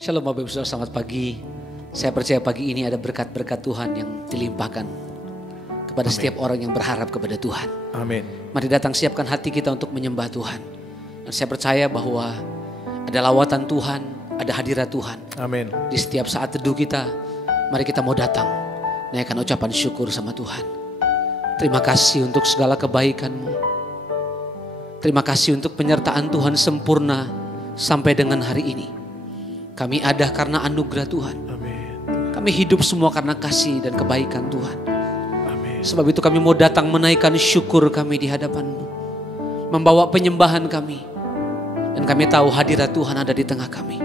Shalom Bapak Ibu Saudara, selamat pagi. Saya percaya pagi ini ada berkat-berkat Tuhan yang dilimpahkan kepada setiap orang yang berharap kepada Tuhan. Amin. Mari datang siapkan hati kita untuk menyembah Tuhan. Dan saya percaya bahwa ada lawatan Tuhan, ada hadirat Tuhan. Amin. Di setiap saat teduh kita, mari kita mau datang naikkan ucapan syukur sama Tuhan. Terima kasih untuk segala kebaikan-Mu. Terima kasih untuk penyertaan Tuhan sempurna sampai dengan hari ini. Kami ada karena anugerah Tuhan. Amin. Kami hidup semua karena kasih dan kebaikan Tuhan. Amin. Sebab itu kami mau datang menaikkan syukur kami di hadapan-Mu. Membawa penyembahan kami. Dan kami tahu hadirat Tuhan ada di tengah kami.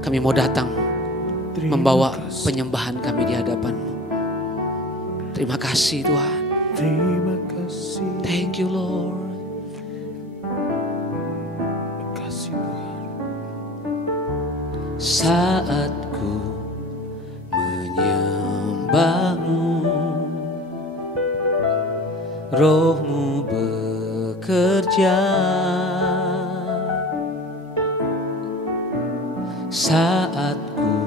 Kami mau datang membawa penyembahan kami di hadapan-Mu. Terima kasih Tuhan. Terima kasih. Thank you Lord. Terima kasih Tuhan. Saat ku menyembah-Mu, Roh-Mu bekerja. Saat ku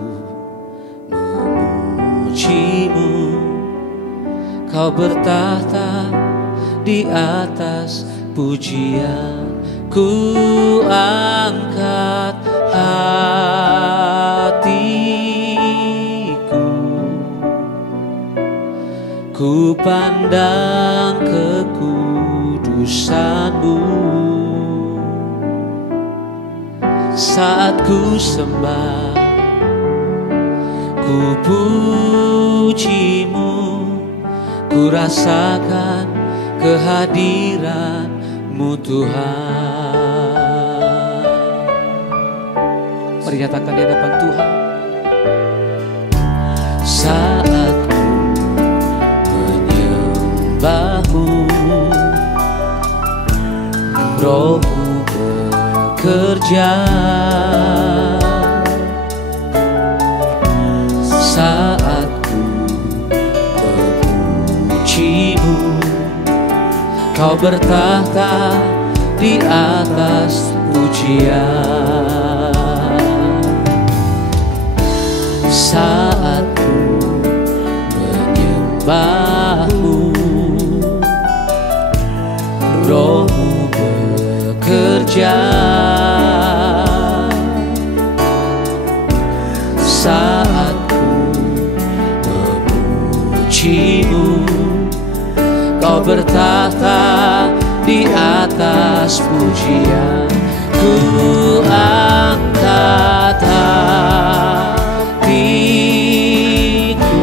memuji-Mu, Kau bertahta di atas pujian. Ku angkat hatiku, ku pandang kekudusan-Mu. Saat ku sembah, ku puji-Mu, ku rasakan kehadiran-Mu Tuhan. Mari nyatakan di hadapan Tuhan. Saat ku menyembah-Mu, Roh-Mu bekerja. Saat ku memuji-Mu, Kau bertahta di atas pujian. Saat ku menyembah-Mu, Roh-Mu bekerja. Saat ku memuji-Mu, Kau bertahta di atas pujian. Ku angkat hatiku,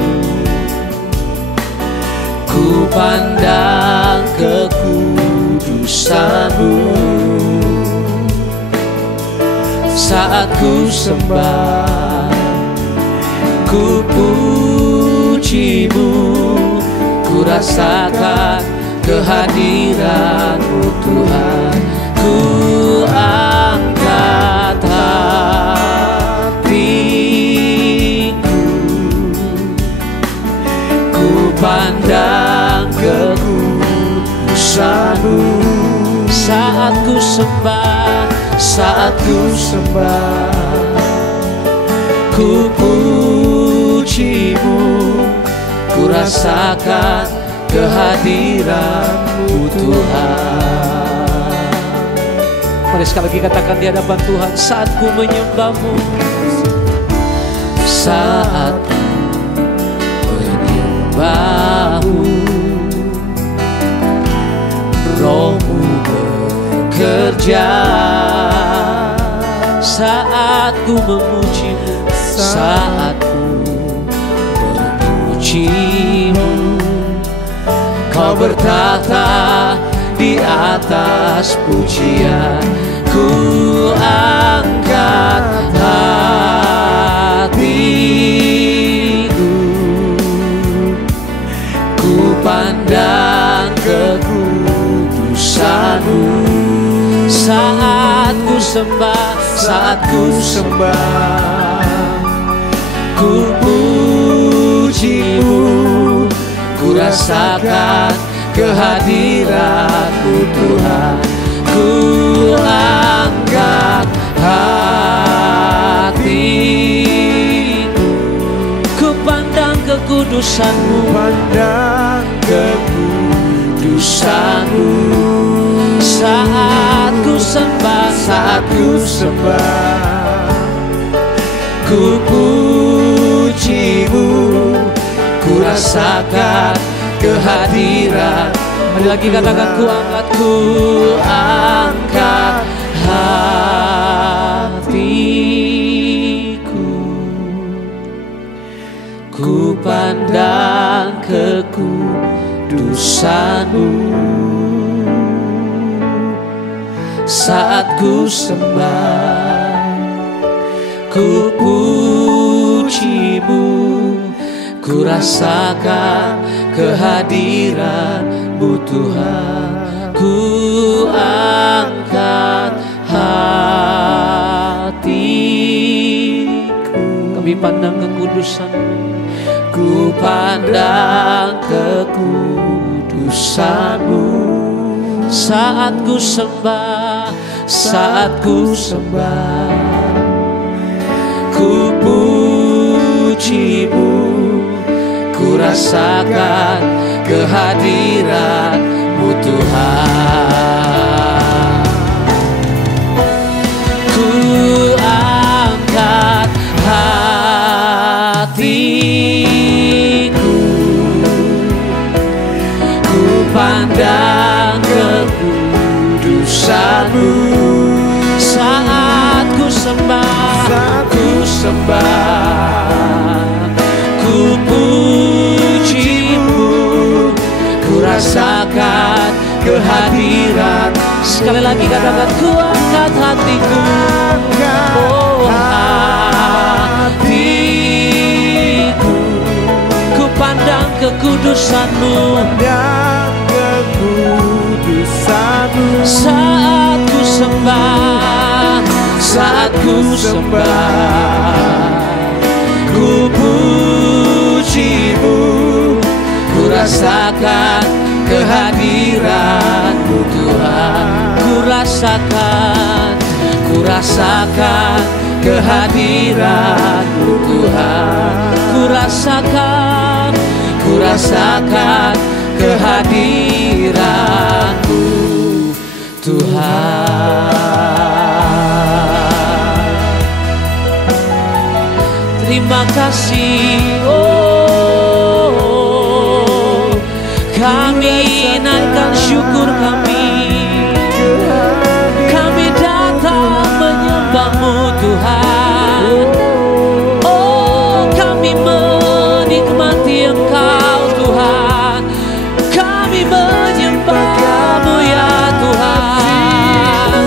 ku pandang kekudusan-Mu. Saat ku sembah, ku puji-Mu, ku rasakan kehadiran-Mu Tuhan. Ku angkat hatiku, ku pandang kekudusan-Mu. Saat ku sembah, saat ku sembah, ku puji-Mu, ku rasakan kehadiran-Mu Tuhan. Mari sekali lagi katakan di hadapan Tuhan. Saat ku menyembah-Mu, saat ku menyembah-Mu, Roh-Mu bekerja. Saat ku memuji-Mu, saat ku memuji-Mu, Kau bertahta di atas pujian. Ku angkat hatiku, ku pandang kekudusan-Mu. Saat ku sembah, saat ku sembah, ku puji-Mu, ku rasakan kehadiran-Mu Tuhan. Ku angkat hati kekudusan-Mu, pandang kekudusan-Mu. Saat ku sembah, ku puji-Mu, ku rasakan kehadiran. Mari lagi katakan, ku angkat hatiku, ku pandang kekudusan-Mu. Saat ku sembah, ku puji-Mu, ku rasakan kehadiran-Mu Tuhan. Ku angkat hatiku, kami pandang kekudusan-Mu, ku pandang kekudusan-Mu. Saat ku sembah, ku puji-Mu, ku rasakan kehadiran-Mu Tuhan. Ku angkat hatiku, ku pandang kekudusan-Mu. Saat ku sembah, ku puji-Mu, ku rasakan kehadiran. Sekali lagi katakan, ku angkat hatiku, oh hatiku, ku pandang kekudusan-Mu. Saat ku sembah, ku puji-Mu, ku rasakan kehadiran-Mu Tuhan. Ku rasakan kehadiran-Mu Tuhan. Ku rasakan kehadiran-Mu Tuhan. Terima kasih, oh, kami naikkan syukur kami. Kami datang menyembah-Mu Tuhan. Oh, kami menikmati Engkau Tuhan. Kami menyembah-Mu ya Tuhan.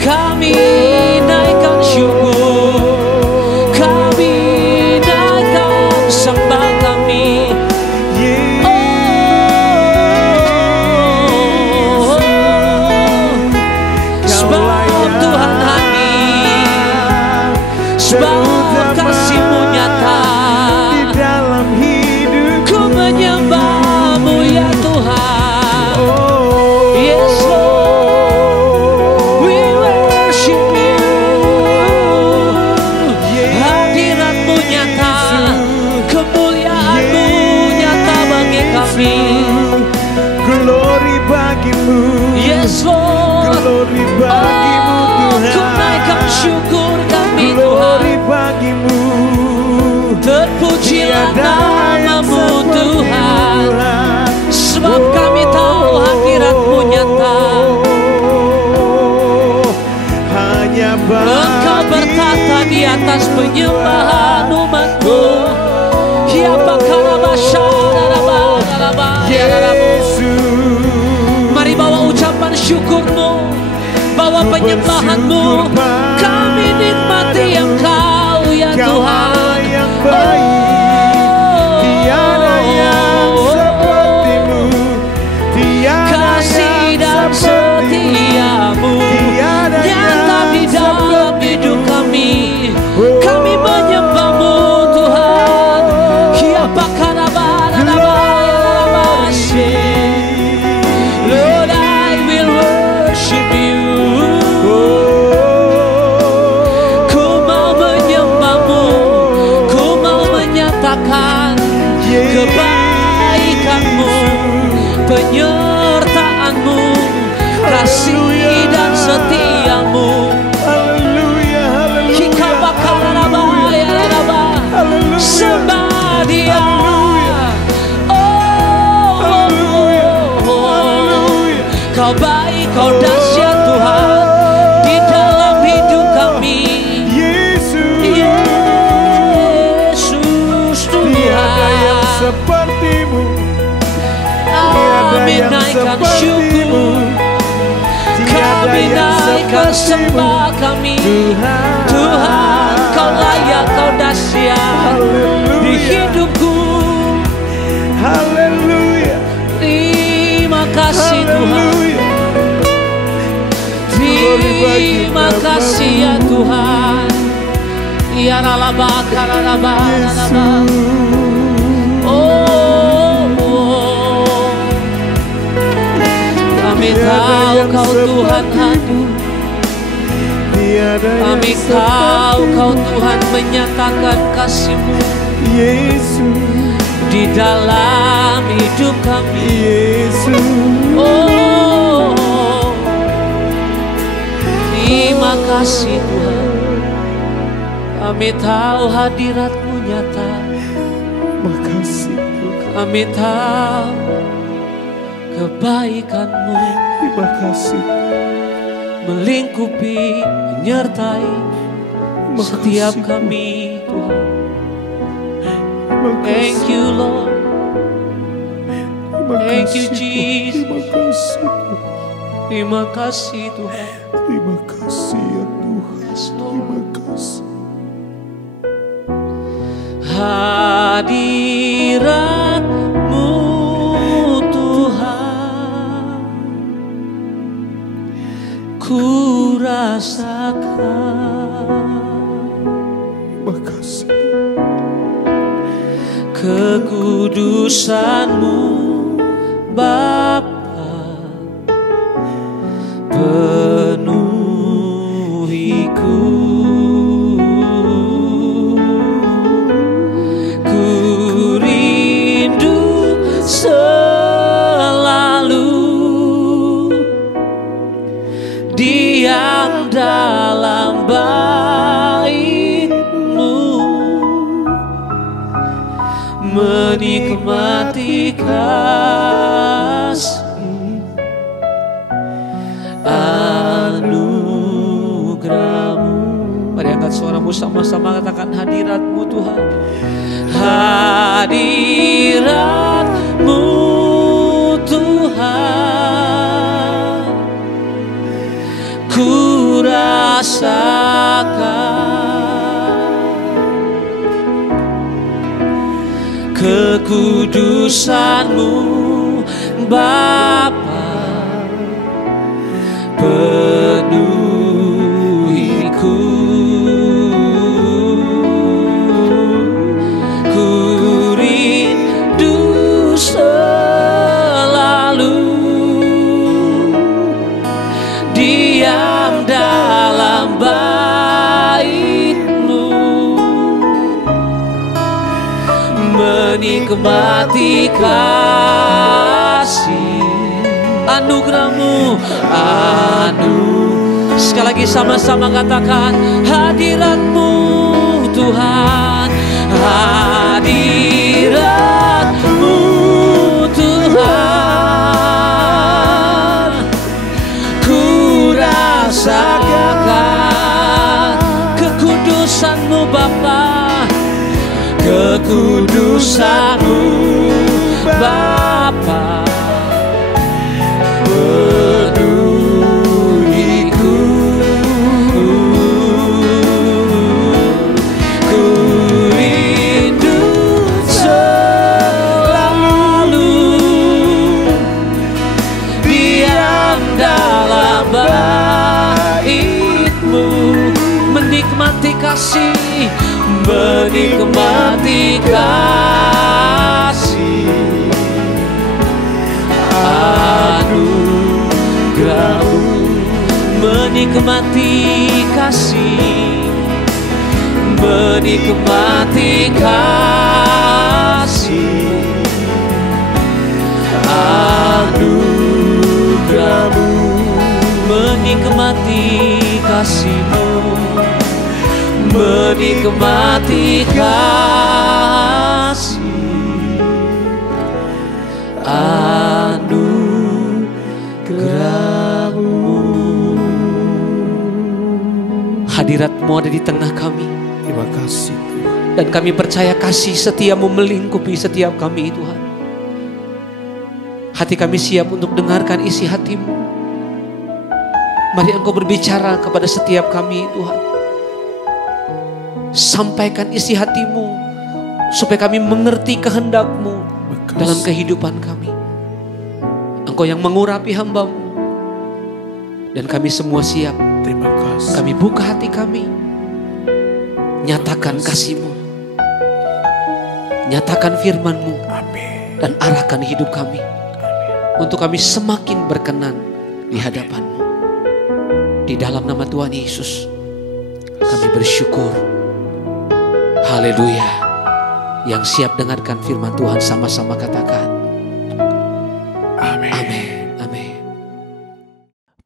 Kami naikkan syukur. Yes Lord, glory bagimu Tuhan. Ku naikkan syukur kami Glory Tuhan. bagimu. Terpujilah Tiada yang nama-Mu seperti Tuhan. Tuhan. Sebab kami tahu hadirat-Mu nyata. Hanya Engkau bertata di atas penyembahan umat-Mu. Mari bawa ucapan syukur-Mu, bawa penyembahan-Mu. Kami nikmati Engkau ya Tuhan. yang baik, tiada yang seperti-Mu, tiada Kasih yang dan setia-Mu nyata di dalam hidup kami. Kami menyembah-Mu Tuhan. Lord, I will worship You. naikkan syukur, kami naikkan sembah kami. Tuhan, Kau layak, Kau dahsyat di hidupku. Haleluya. Terima kasih Tuhan. Terima kasih ya Tuhan. Ya ralaba karalaba ralaba. Kami tahu Kau Tuhan hadir. Kami tahu Kau Tuhan menyatakan kasih-Mu, Yesus, di dalam hidup kami. Yesus. Terima kasih Tuhan. Kami tahu hadirat-Mu nyata. Makasih Tuhan. Kami tahu kebaikan-Mu. Terima kasih. Melingkupi, menyertai setiap kami Tuhan. Thank you Lord. Thank you Jesus. Terima kasih Tuhan. Terima kasih ya Tuhan. Terima kasih. Hadirat-Mu Tuhan, ku rasakan. Terima kasih. Kekudusan-Mu Bapa, penuhiku. Ku rindu selalu diam dalam bait-Mu, menikmati kasih anugerah-Mu. Mari angkat suaramu sama-sama katakan hadirat-Mu Tuhan. Hadirat-Mu Tuhan, ku rasakan. Kekudusan-Mu Bapa, penuhiku. Ku rindu selalu diam dalam bait-Mu, menikmati kasih anugerah-Mu. Sekali lagi sama-sama katakan hadirat-Mu Tuhan. Hadirat-Mu Tuhan, ku rasakan. Kekudusan-Mu Bapa, kekudusan-Mu Bapa, penuhiku. Ku rindu selalu diam dalam bait-Mu, menikmati kasih, menikmati kasih anugerah-Mu, menikmati kasih, menikmati kasih anugerah-Mu, menikmati kasih-Mu, menikmati kasih anugerah-Mu. Hadirat-Mu ada di tengah kami. Terima kasih Tuhan. Dan kami percaya kasih setia-Mu melingkupi setiap kami Tuhan. Hati kami siap untuk dengarkan isi hati-Mu. Mari Engkau berbicara kepada setiap kami Tuhan. Sampaikan isi hati-Mu supaya kami mengerti kehendak-Mu dalam kehidupan kami. Engkau yang mengurapi hamba-Mu. Dan kami semua siap. Terima kasih. Kami buka hati kami. Nyatakan kasih-Mu. Nyatakan firman-Mu. Amin. Dan arahkan hidup kami. Amin. Untuk kami semakin berkenan di hadapan-Mu. Di dalam nama Tuhan Yesus kami bersyukur. Haleluya. Yang siap dengarkan firman Tuhan sama-sama katakan Amin. amin. Amin.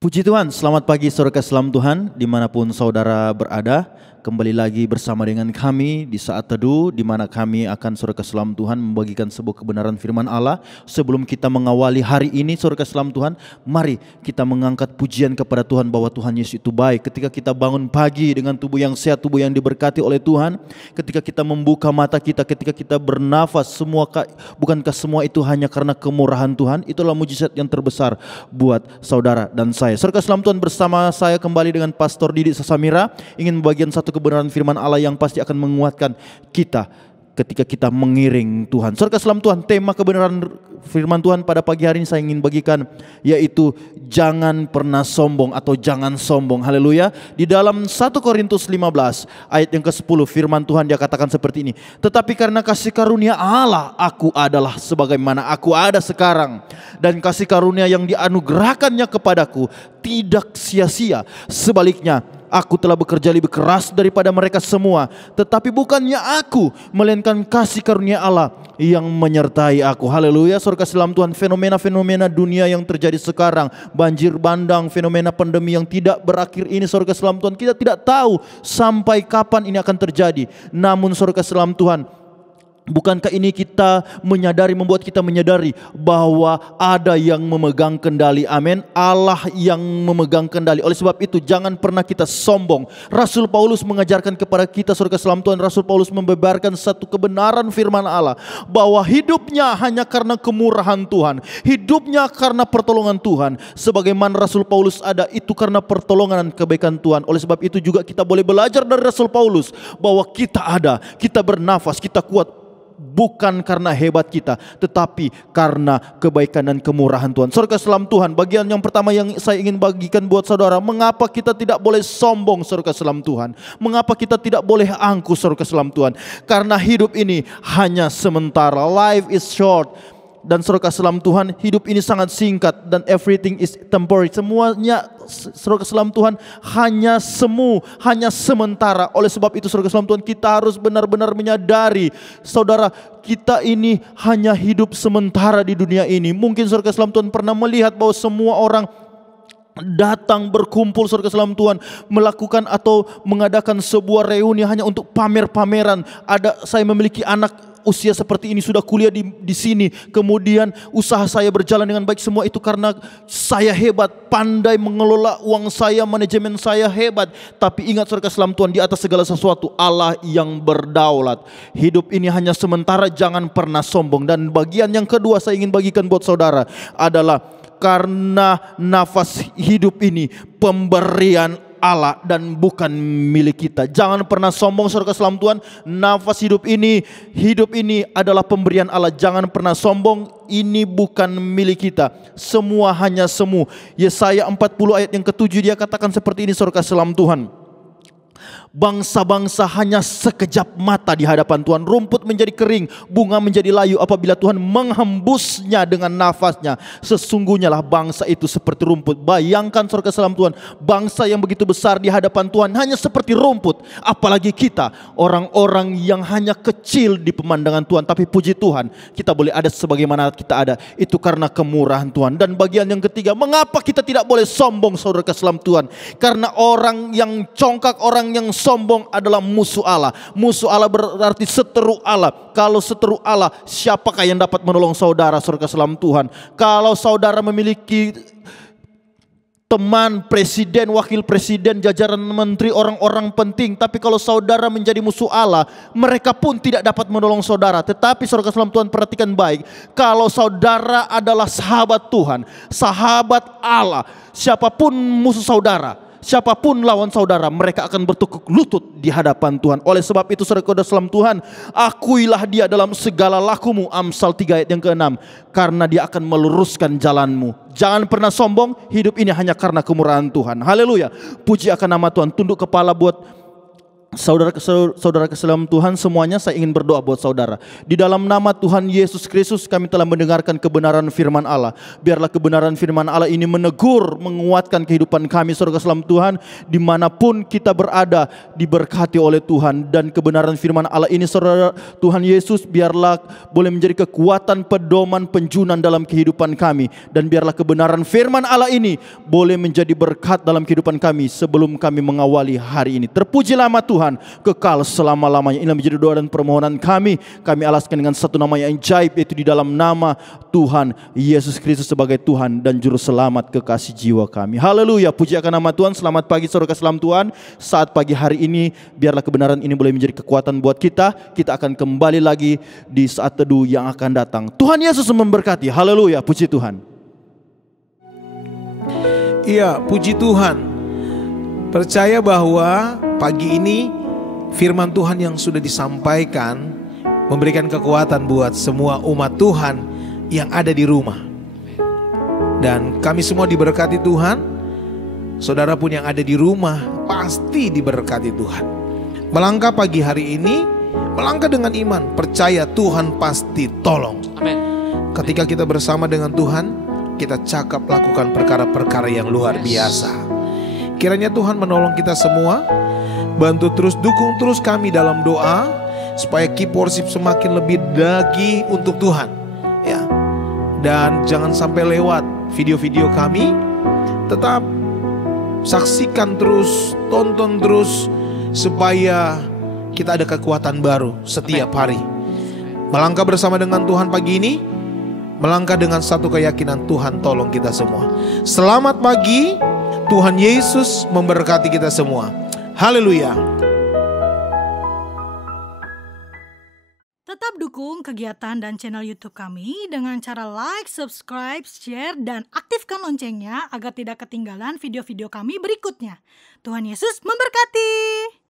Puji Tuhan, selamat pagi saudara keselam Tuhan dimanapun saudara berada. Kembali lagi bersama dengan kami di saat teduh, di mana kami akan saudara keselam Tuhan membagikan sebuah kebenaran firman Allah. Sebelum kita mengawali hari ini saudara keselam Tuhan, mari kita mengangkat pujian kepada Tuhan bahwa Tuhan Yesus itu baik. Ketika kita bangun pagi dengan tubuh yang sehat, tubuh yang diberkati oleh Tuhan, ketika kita membuka mata kita, ketika kita bernafas, bukankah semua itu hanya karena kemurahan Tuhan? Itulah mujizat yang terbesar buat saudara dan saya. Saudara keselam Tuhan, bersama saya kembali dengan Pastor Didik Sasamira ingin membagikan satu kebenaran firman Allah yang pasti akan menguatkan kita ketika kita mengiring Tuhan. Saudara keselam Tuhan, tema kebenaran firman Tuhan pada pagi hari ini saya ingin bagikan, yaitu jangan pernah sombong atau jangan sombong. Haleluya. Di dalam 1 Korintus 15 ayat yang ke-10 firman Tuhan dia katakan seperti ini. Tetapi karena kasih karunia Allah, aku adalah sebagaimana aku ada sekarang. Dan kasih karunia yang dianugerahkannya kepadaku tidak sia-sia. Sebaliknya, aku telah bekerja lebih keras daripada mereka semua. Tetapi bukannya aku, melainkan kasih karunia Allah yang menyertai aku. Haleluya. Saudara keselam Tuhan, fenomena-fenomena dunia yang terjadi sekarang, banjir bandang, fenomena pandemi yang tidak berakhir ini, saudara keselam Tuhan, kita tidak tahu sampai kapan ini akan terjadi. Namun saudara keselam Tuhan, bukankah ini membuat kita menyadari bahwa ada yang memegang kendali? Amin. Allah yang memegang kendali. Oleh sebab itu jangan pernah kita sombong. Rasul Paulus mengajarkan kepada kita, saudara keselam Tuhan, Rasul Paulus membeberkan satu kebenaran firman Allah, bahwa hidupnya hanya karena kemurahan Tuhan, hidupnya karena pertolongan Tuhan. Sebagaimana Rasul Paulus ada, itu karena pertolongan dan kebaikan Tuhan. Oleh sebab itu juga kita boleh belajar dari Rasul Paulus bahwa kita ada, kita bernafas, kita kuat, bukan karena hebat kita, tetapi karena kebaikan dan kemurahan Tuhan. Saudara keselam Tuhan, bagian yang pertama yang saya ingin bagikan buat saudara, mengapa kita tidak boleh sombong saudara keselam Tuhan? Mengapa kita tidak boleh angkuh saudara keselam Tuhan? Karena hidup ini hanya sementara. Life is short. Dan saudara keselam Tuhan, hidup ini sangat singkat dan everything is temporary. Semuanya saudara keselam Tuhan hanya semu, hanya sementara. Oleh sebab itu saudara keselam Tuhan, kita harus benar-benar menyadari, saudara, kita ini hanya hidup sementara di dunia ini. Mungkin saudara keselam Tuhan pernah melihat bahwa semua orang datang berkumpul saudara keselam Tuhan, melakukan atau mengadakan sebuah reuni hanya untuk pamer-pameran. Saya memiliki anak usia seperti ini, sudah kuliah di sini, kemudian usaha saya berjalan dengan baik. Semua itu karena saya hebat, pandai mengelola uang saya, manajemen saya hebat. Tapi ingat saudara keselam Tuhan, di atas segala sesuatu Allah yang berdaulat. Hidup ini hanya sementara, jangan pernah sombong. Dan bagian yang kedua saya ingin bagikan buat saudara adalah karena nafas hidup ini pemberian Allah dan bukan milik kita. Jangan pernah sombong saudara keselam Tuhan. Nafas hidup ini adalah pemberian Allah. Jangan pernah sombong, ini bukan milik kita. Semua hanya semu. Yesaya 40 ayat yang ke-7 dia katakan seperti ini saudara keselam Tuhan. Bangsa-bangsa hanya sekejap mata di hadapan Tuhan. Rumput menjadi kering, bunga menjadi layu apabila Tuhan menghembusnya dengan nafasnya. Sesungguhnya lah bangsa itu seperti rumput. Bayangkan saudara keselam Tuhan, bangsa yang begitu besar di hadapan Tuhan hanya seperti rumput. Apalagi kita, orang-orang yang hanya kecil di pemandangan Tuhan. Tapi puji Tuhan, kita boleh ada sebagaimana kita ada. Itu karena kemurahan Tuhan. Dan bagian yang ketiga, mengapa kita tidak boleh sombong saudara keselam Tuhan? Karena orang yang congkak, orang yang sombong adalah musuh Allah. Musuh Allah berarti seteru Allah. Kalau seteru Allah, siapakah yang dapat menolong saudara, saudara keselam Tuhan? Kalau saudara memiliki teman, presiden, wakil presiden, jajaran menteri, orang-orang penting. Tapi kalau saudara menjadi musuh Allah, mereka pun tidak dapat menolong saudara. Tetapi saudara dalam Tuhan, perhatikan baik. Kalau saudara adalah sahabat Tuhan, sahabat Allah, siapapun musuh saudara, siapapun lawan saudara, mereka akan bertekuk lutut di hadapan Tuhan. Oleh sebab itu saudara dalam Tuhan, akuilah dia dalam segala lakumu. Amsal 3 ayat yang ke-6. Karena dia akan meluruskan jalanmu. Jangan pernah sombong, hidup ini hanya karena kemurahan Tuhan. Haleluya. Puji akan nama Tuhan. Tunduk kepala buat saudara keselam Tuhan semuanya. Saya ingin berdoa buat saudara. Di dalam nama Tuhan Yesus Kristus kami telah mendengarkan kebenaran firman Allah. Biarlah kebenaran firman Allah ini menegur, menguatkan kehidupan kami saudara keselam Tuhan. Dimanapun kita berada, diberkati oleh Tuhan. Dan kebenaran firman Allah ini saudara Tuhan Yesus, biarlah boleh menjadi kekuatan, pedoman, penjunan dalam kehidupan kami. Dan biarlah kebenaran firman Allah ini boleh menjadi berkat dalam kehidupan kami sebelum kami mengawali hari ini. Terpujilah nama Tuhan kekal selama-lamanya. Inilah menjadi doa dan permohonan kami. Kami alaskan dengan satu nama yang ajaib, yaitu di dalam nama Tuhan Yesus Kristus sebagai Tuhan dan Juru Selamat kekasih jiwa kami. Haleluya. Puji akan nama Tuhan. Selamat pagi saudara keselam Tuhan. Saat pagi hari ini, biarlah kebenaran ini boleh menjadi kekuatan buat kita. Kita akan kembali lagi di saat teduh yang akan datang. Tuhan Yesus memberkati. Haleluya. Puji Tuhan. Iya, puji Tuhan. Percaya bahwa pagi ini firman Tuhan yang sudah disampaikan memberikan kekuatan buat semua umat Tuhan yang ada di rumah. Dan kami semua diberkati Tuhan. Saudara pun yang ada di rumah pasti diberkati Tuhan. Melangkah pagi hari ini, melangkah dengan iman, percaya Tuhan pasti tolong. Amin. Ketika kita bersama dengan Tuhan, kita cakap lakukan perkara-perkara yang luar biasa. Kiranya Tuhan menolong kita semua. Bantu terus, dukung terus kami dalam doa supaya Keep Worship semakin lebih lagi untuk Tuhan, ya. Dan jangan sampai lewat video-video kami. Tetap saksikan terus, tonton terus, supaya kita ada kekuatan baru setiap hari. Melangkah bersama dengan Tuhan pagi ini, melangkah dengan satu keyakinan, Tuhan tolong kita semua. Selamat pagi. Tuhan Yesus memberkati kita semua. Haleluya. Tetap dukung kegiatan dan channel YouTube kami dengan cara like, subscribe, share, dan aktifkan loncengnya agar tidak ketinggalan video-video kami berikutnya. Tuhan Yesus memberkati.